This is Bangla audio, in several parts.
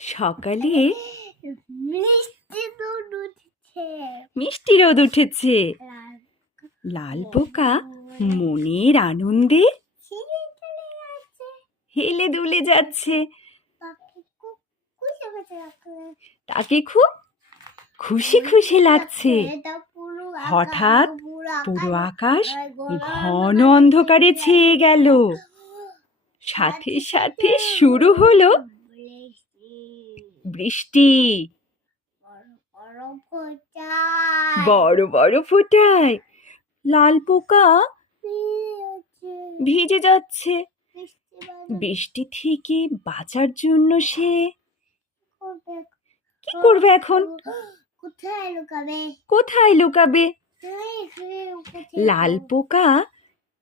সকালে মিষ্টি রোদ উঠেছে। লাল পোকা মনের আনন্দে হেলে দুলে যাচ্ছে। তাকে খুব খুশি খুশি লাগছে। হঠাৎ পুরো আকাশ ঘন অন্ধকারে ছেয়ে গেল। সাথে সাথে শুরু হলো বৃষ্টি। বড় বড় ফোঁটায় লাল পোকা ভিজে যাচ্ছে। বৃষ্টি থেকে বাঁচার জন্য সে কি করবে এখন? কোথায় লুকাবে? লাল পোকা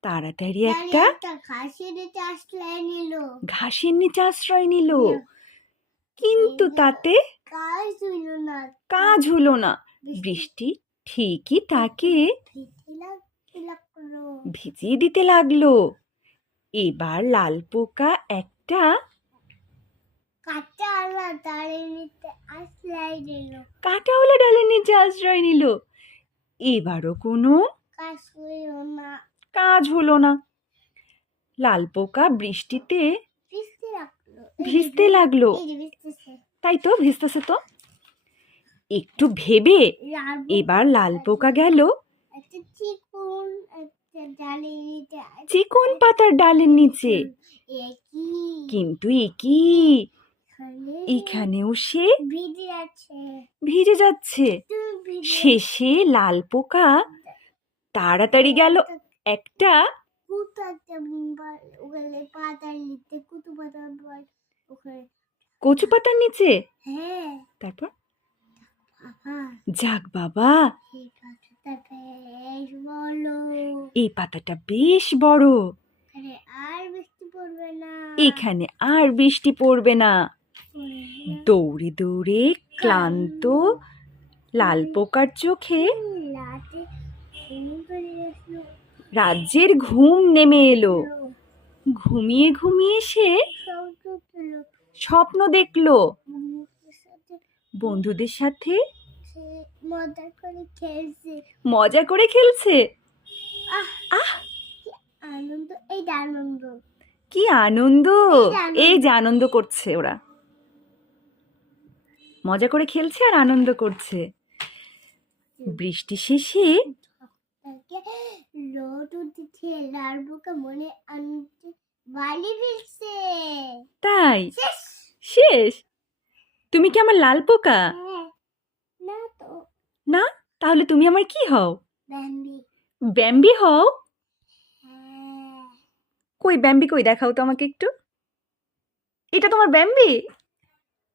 তাড়াতাড়ি একটা ঘাসের নিচে আশ্রয় নিল, কিন্তু তাতে কাজ হলো না। বৃষ্টি ঠিকই তাকে ভিজিয়ে দিতে লাগলো। এবার লাল পোকা একটা কাঁটাওয়ালা ডালের নিচে আশ্রয় নিল। এবারও কোনো কাজ হলো না। লাল পোকা বৃষ্টিতে ভিজতে লাগলো। তাই তো, ভিজতেছে তো। একটু ভেবে এবার লাল পোকা গেল চিকন পাতার ডালের নিচে। কিন্তু এখানেও সে ভিজে যাচ্ছে। শেষে লাল পোকা তাড়াতাড়ি গেল একটা কচু পাতার নিচে। তারপর যাক বাবা, এই পাতাটা বেশ বড়, এখানে আর বৃষ্টি পড়বে না। দৌড়ে দৌড়ে ক্লান্ত লাল পোকার চোখে রাজ্যের ঘুম নেমে এলো। ঘুমিয়ে ঘুমিয়ে সে স্বপ্ন দেখলো বন্ধুদের সাথে মজা করে খেলছে। কি আনন্দ! এই যে আনন্দ করছে, ওরা মজা করে খেলছে আর আনন্দ করছে। বৃষ্টি শেষে তাই শেষ। তুমি কি আমার লাল পোকা? না, তাহলে তুমি আমার কি হও? ব্যাম্বি হও? কই ব্যাম্বি কই, দেখাও তো আমাকে একটু। এটা তোমার ব্যাম্বি?